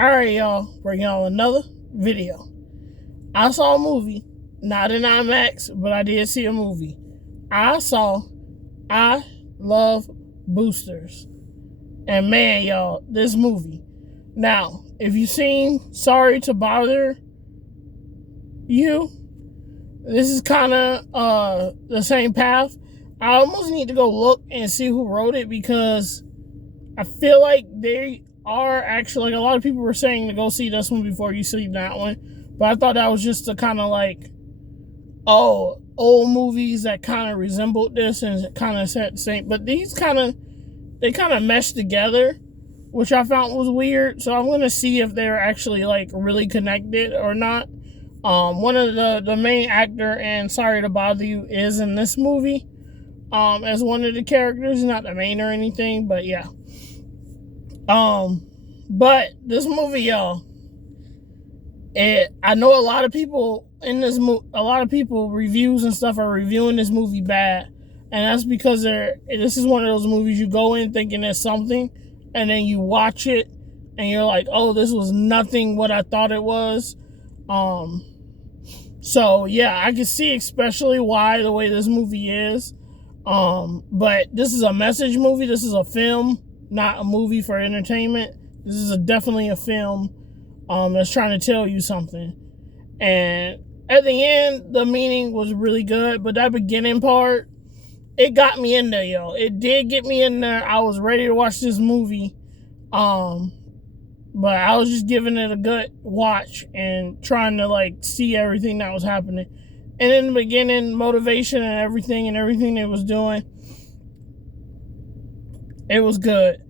Alright, y'all, bring y'all another video. I saw a movie, not in IMAX, but I did see a movie. I saw I Love Boosters. And man, y'all, this movie. Now, if you've seen Sorry to Bother You, this is kind of the same path. I almost need to go look and see who wrote it because I feel like they are actually, like, a lot of people were saying to go see this one before you see that one. But I thought that was just to kind of like, oh, old movies that kind of resembled this and kind of set the same. But these they kind of meshed together, which I found was weird. So I'm going to see if they're actually like really connected or not. One of the main actor and Sorry to Bother You is in this movie as one of the characters, not the main or anything, but yeah. But this movie, y'all, I know a lot of people in this a lot of people reviews and stuff are reviewing this movie bad, and that's because this is one of those movies you go in thinking there's something, and then you watch it, and you're like, oh, this was nothing what I thought it was. So yeah, I can see especially why the way this movie is. But this is a message movie. This is a film, not a movie for entertainment. This is definitely a film that's trying to tell you something. And at the end, the meaning was really good, but that beginning part, it got me in there, yo. It did get me in there. I was ready to watch this movie. But I was just giving it a good watch and trying to like see everything that was happening. And in the beginning, motivation and everything it was doing, it was good.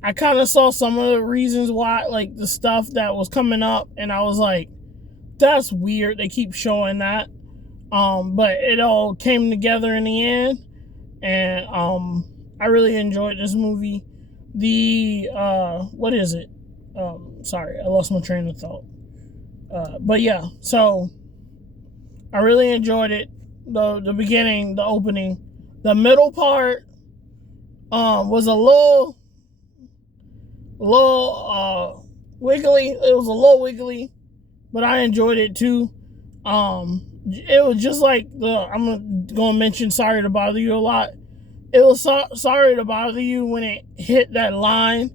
I kind of saw some of the reasons why, like the stuff that was coming up, and I was like, that's weird. They keep showing that. But it all came together in the end, and I really enjoyed this movie. What is it? Sorry, I lost my train of thought. But yeah, so I really enjoyed it. The beginning, the opening, the middle part was a little wiggly. It was a little wiggly, but I enjoyed it too. It was just like I'm gonna mention Sorry to Bother You a lot. It was Sorry to Bother You when it hit that line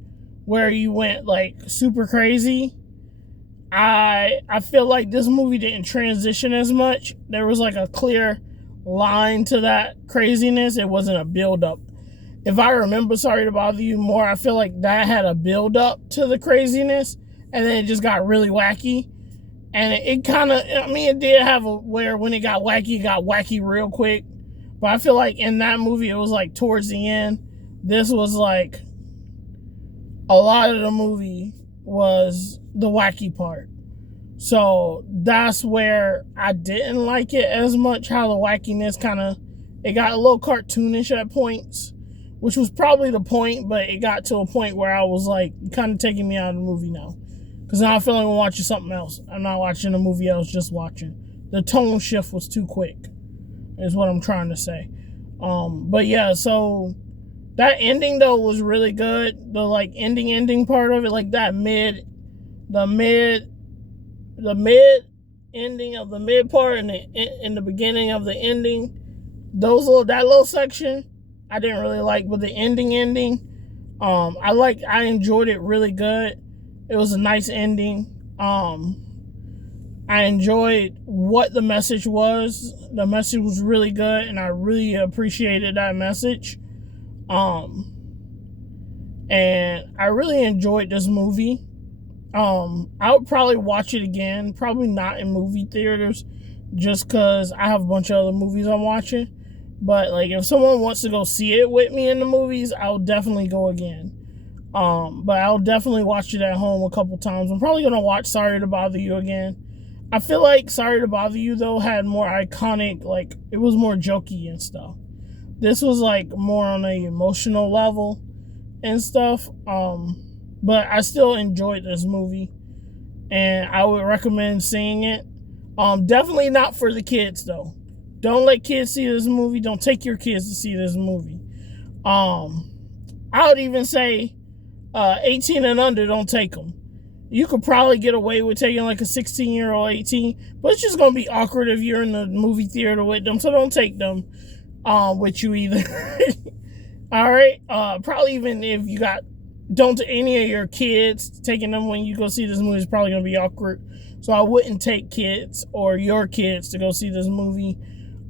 where you went like super crazy. I feel like this movie didn't transition as much. There was like a clear line to that craziness. It wasn't a build up. If I remember Sorry to Bother You more, I feel like that had a build up to the craziness, and then it just got really wacky. And it kind of, I mean, it did have where when it got wacky real quick. But I feel like in that movie, it was like towards the end. This was like, a lot of the movie was the wacky part. So that's where I didn't like it as much, how the wackiness it got a little cartoonish at points, which was probably the point, but it got to a point where I was like, kind of taking me out of the movie now. Because now I feel like I'm watching something else. I'm not watching a movie I was just watching. The tone shift was too quick, is what I'm trying to say. But yeah, so that ending though was really good. The like ending part of it, like that the mid ending of the mid part and the beginning of the ending, that little section I didn't really like, but the ending, I enjoyed it really good. It was a nice ending. I enjoyed what the message was. The message was really good, and I really appreciated that message. And I really enjoyed this movie. I would probably watch it again, probably not in movie theaters, just because I have a bunch of other movies I'm watching. But like, if someone wants to go see it with me in the movies, I'll definitely go again. But I'll definitely watch it at home a couple times. I'm probably gonna watch Sorry to Bother You again. I feel like Sorry to Bother You though had more iconic, like it was more jokey and stuff. This was like more on an emotional level and stuff. But I still enjoyed this movie, and I would recommend seeing it. Definitely not for the kids though. Don't let kids see this movie. Don't take your kids to see this movie. I would even say 18 and under, don't take them. You could probably get away with taking like a 16-year-old, 18, but it's just gonna be awkward if you're in the movie theater with them. So don't take them with you either. All right. Probably even if you don't to any of your kids, taking them when you go see this movie is probably gonna be awkward. So I wouldn't take kids or your kids to go see this movie.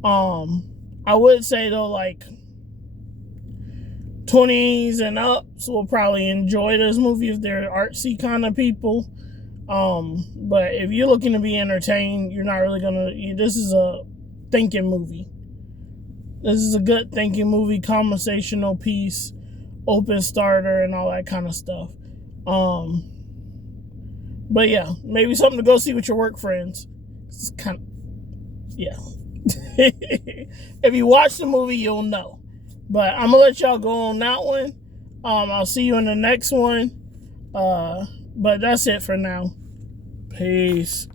I would say though, like 20s and ups will probably enjoy this movie if they're artsy kind of people. But if you're looking to be entertained, you're not really gonna. This is a thinking movie. This is a good thinking movie, conversational piece, open starter, and all that kind of stuff. But yeah, maybe something to go see with your work friends. It's kind of, yeah. If you watch the movie, you'll know. But I'm gonna let y'all go on that one. I'll see you in the next one. But that's it for now. Peace.